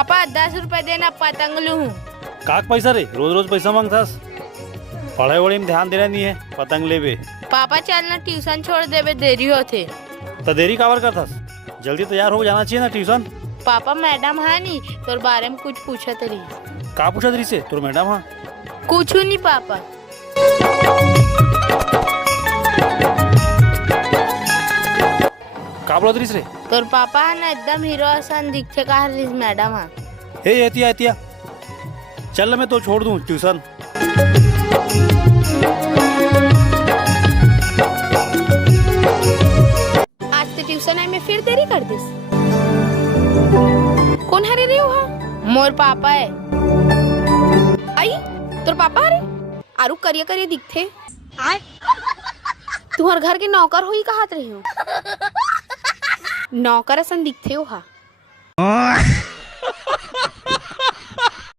पापा 10 रुपए देना, पतंग लूं। काक पैसा रे, रोज रोज पैसा मांगतास। पढ़ाई वढ़ाई में ध्यान देना नहीं है, पतंग लेबे। पापा चलना ट्यूशन छोड़ देवे, देरी होते। तो देरी काबर करतास, जल्दी तैयार हो जाना चाहिए ना ट्यूशन। पापा मैडम है नी तोर बारे में कुछ पूछत रही। का पूछत रही से तोर मैडम? हाँ कुछ नहीं पापा। का बोलत रही रे? तोर पापा है ना एकदम हीरो आसान दिखते का मैडम है। हे एतिया एतिया, चल मैं तो छोड़ दूं ट्यूशन। आज तो ट्यूशन आए में फिर देरी कर दिस। कौन हरे रे हो? मोर पापा है। आई तोर पापा हरे? आरु करिया करिया दिखते। तुम्हार घर के नौकर होई कहत रही हो। नौकर असन दिखते हो हा।